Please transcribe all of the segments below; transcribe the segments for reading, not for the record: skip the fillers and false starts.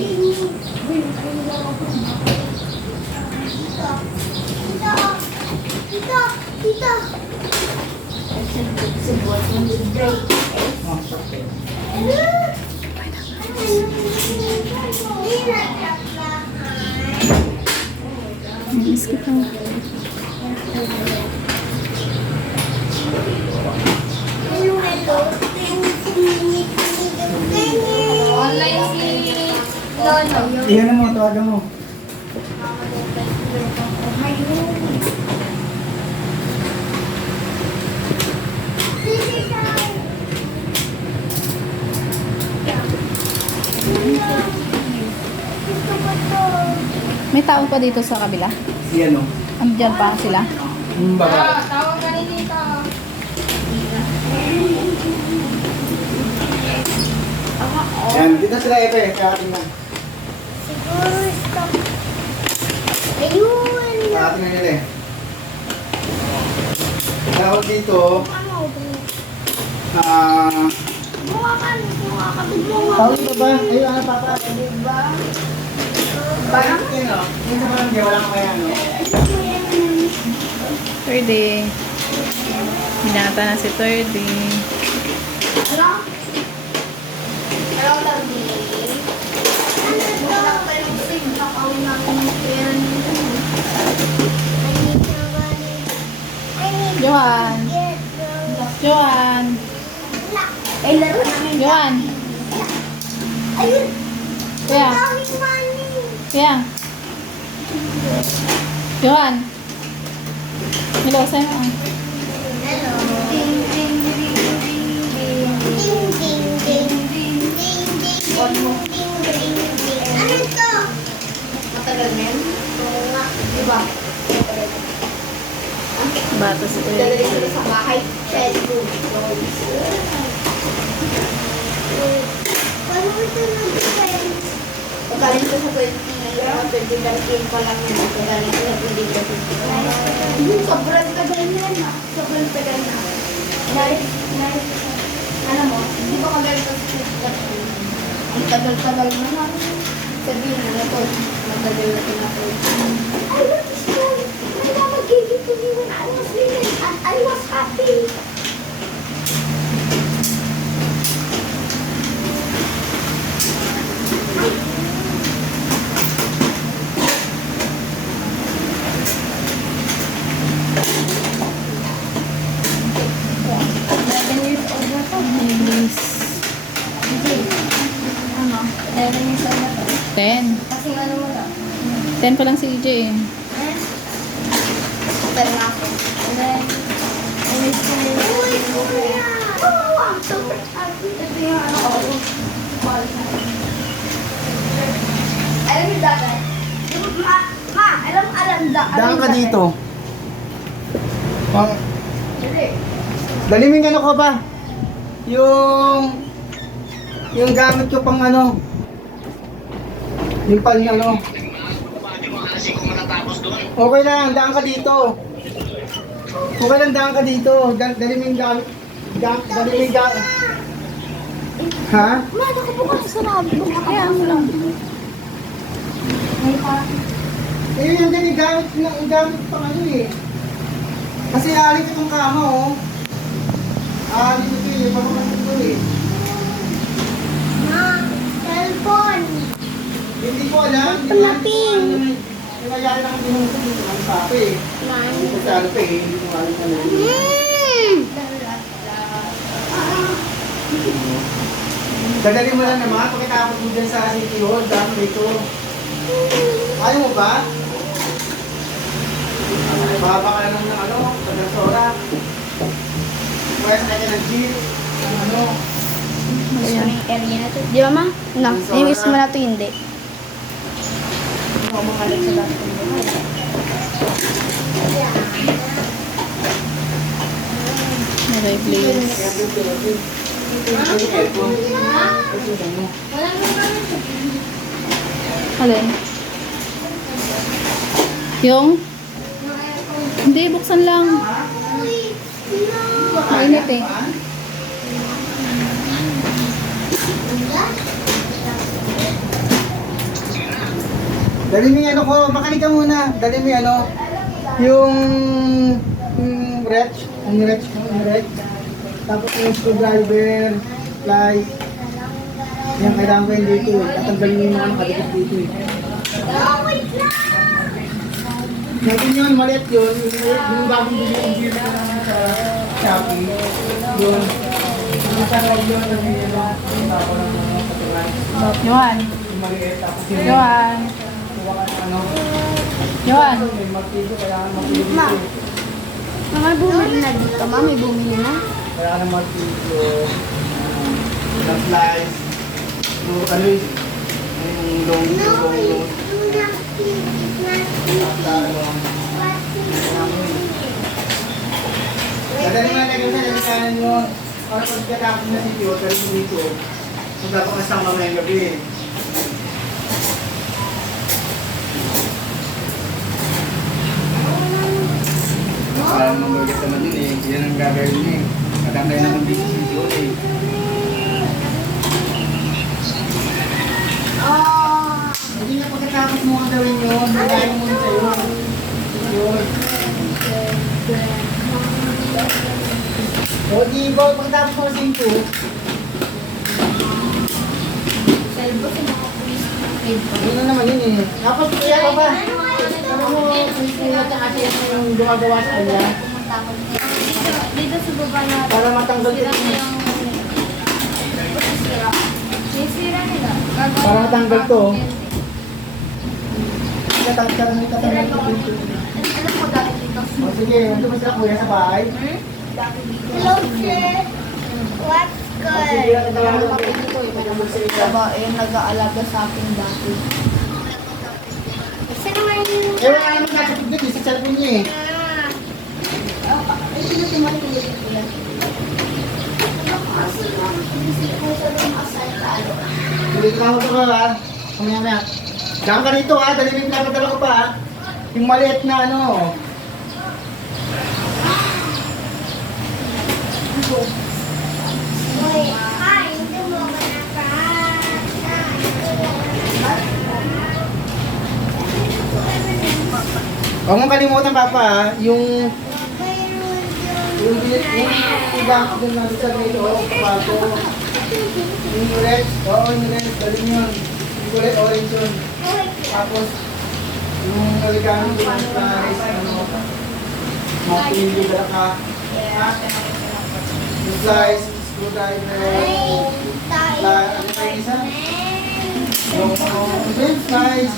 Tita. Miss kita. Online si Lolo. Iyan mo, tawagan mo. May tao pa dito sa kabila? Iyan o. Andiyan pa sila? Yung babae. Tawag ka rin dito. Yan, dito sila ito eh. Kaya tingnan. Siguro stop. Ayun. Kaya tingnan nila eh. Tawag dito, Mukha ka, bigla tawag dito ba? Ayun, ano papa? Diba? Parang yun o. Yun sa parang di, wala kang kaya ano. Thirdy. Binata na si Thirdy. Ano? Hello, Lagi. Ano to? Wala pa yung sim. Kakawin natin yung pera nito. Johan. Johan. Ay, laro namin. Johan. Ayun. Kuya. Daming money. Kuya. Johan. Hello, sa'yo mo. Hello. Ding, ding, ding, ding, ding. Ding, ding, ding, ding, ding, ding. One mo. Ding, ding, ding. Ano to? Matagal na yan? Oo nga. Diba? Bata si Kuya. Dadali sila sa bahay. Bedroom. Paano mo ito nag-defend? Pagkaling ko sa 20 pa lang yun. Pagkaling ko sa 20. Sobrang tagal na yan. Sobrang tagal na. Alam mo, hindi ba kagaling ko sa Flipkart? Ang tagal-tagal na nga. Sabihin mo na to. Matagal na tinapos. I want this phone. My mama gave it to me when I was little and I was happy. English. Ano? 11 years old na to. 10. Kasi ano mo na? 10 pa lang si EJ eh. Pero na ako. And then, uy, kuya! Oh, I'm so happy. Ito yung ano ko. Ball na. Alam niyo dagat? Alam Daan ka dito. Pang, Dali. daliming ano ko ba? Yung gamit ko pang ano. Yung pang ano. Okay lang, daan ka dito. Okay lang, daan ka dito. Daliming gamit. Daliming gamit. Ha? Ma, nakabukas sa labi. Kaya ano lang. May pa. Eh, yung din yung gamit pang ano eh. Kasi aaling ko itong kama oh. Aaling ito eh, pagkakasin ko eh. Ma, cellphone. Hindi ko alam. Palaping. Nangyayari lang din ako dito ng sapi eh. Hindi ko sa ano pa eh, hindi ko alam na lang. Dadali mo lang naman, pagkatapos mo dyan sa City Hall, dami dito. Ayaw mo ba? Baba ka lang ng ano, sa Dasora. Pwes na ng jeep, ng ano. Ayan. Area na to. Di ba ma? No, yung is mo na to hindi. Ano, makalit sa dami ng buhay. Maray please. Kaya dito, yung aircon. Kasi ano, Alin? Yung? Hindi, buksan lang. Mainit eh. Dali mo yung ano ko, makinig ka muna. Dali mo yung ano, yung wrench. Tapos yung screwdriver, fly. Yan, kailangan ko yung dito eh. Tatanggalin mo yung mga nakadikit dito eh. Natin yun, maliit yun. Yung bagong bili ko sa Shopee. Yun. Yung sa loob yun, yung tapo ng mga patulan. Johan. Yung maliit, tapos yung Johan. kuha ka ng ano. Johan. May martilyo, kailangan martilyo Ma. dito. May bumili na dito, ma. May bumili na. Kailangan ng martilyo. Ng slice. Yung ano yun. Yung long. Dadali mo na lagyan sa lagyan nyo. Para pagkatapos na si Tio, dali mo dito. Kung dapat kasama ngayong gabi. Parang magulit naman yun eh. Yan ang gagawin niya eh. Matangkay naman dito si Tio eh. Hindi na pagkatapos mo ang gawin yun. Nagayon mo sa'yo. Yun. O di ba, pagkatapos mo sa 5. Selbo si mga pulis. Yun na naman yun eh. Tapos kaya ka ba? Ano mo, sinulat na kasi yung gumagawa sa kanya. Dito sa baba na. Para matanggal Sira ito. na yung... Sira. Yung sira nila. Para matanggal to. Tatanggal mo tatanggal ito. Alam mo dati dito. O sige, ito ba sila kuya sa bahay? Hello, sir. What's Sige, tatanggal mo Dito eh. Babae nag-aalaga sa akin dati. Sino nga yung... Eh, wala naman nakapag dito sa cellphone niya eh. Ay, sino tumatulog ko yan? Kasi kung sa room aside talo. Ulit ka ako ka ha. Kumaya-maya. Diyan ka rito ha. Dali mo yung pinapatala ko pa ha. Yung maliit na ano. Huwag mong kalimutan papa ha. Yung gamit din natin sa dito. Papato. Yung red. Oo, yung red. Dali mo yun. Yung kulay orange yun. Tapos, yung naligamit din natin sa rice. Ano. Mga pinili ka ka. Yung slice. Screwdriver. Ano pa yung isa? Yung slice.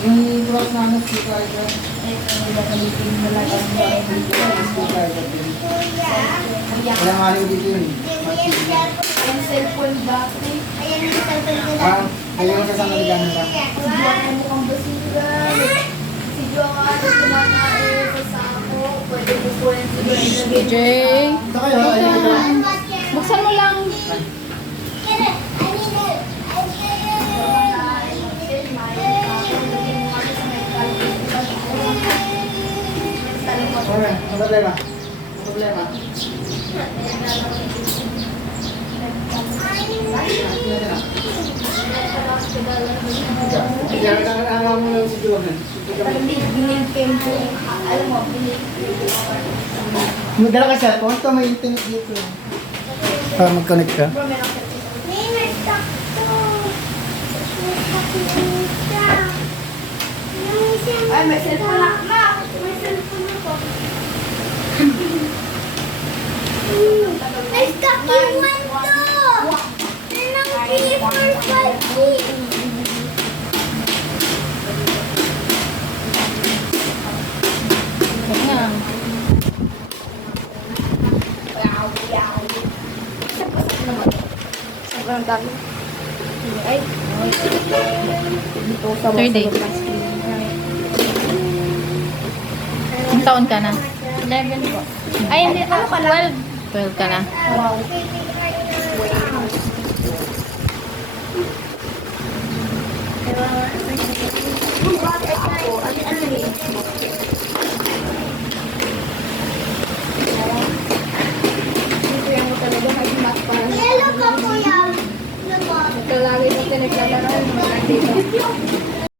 Yung cross na ano, screwdriver. Screwdriver din. Kaya nga rin dito yun. Yung cellphone battery. Ah, ayun ka sa naligamit ka. Si Joanna mukhang basura. Si Joanna kumakain sa ako. Pwede mo po rin si Joanna. Jay. Ito kayo, ayun ka. Buksan mo lang. Okay, ano problema? Ano problema? Kaya nakakaawa mo lang si Johan. Magdala ka cellphone, ito may internet dito. Para mag-connect ka. Ay, may cellphone na. Ma, may cellphone ako. Ay, kakiwan to! Nanang paper pati! Huwag na. Sobrang dami. Ay, dito sa Third day. Ilang taon ka na? 11 po. Ay, hindi. Ano ka lang? 12 ka na. Wow. Hello ka, kuya. Ito lagi sa pinaglalaro. Dito.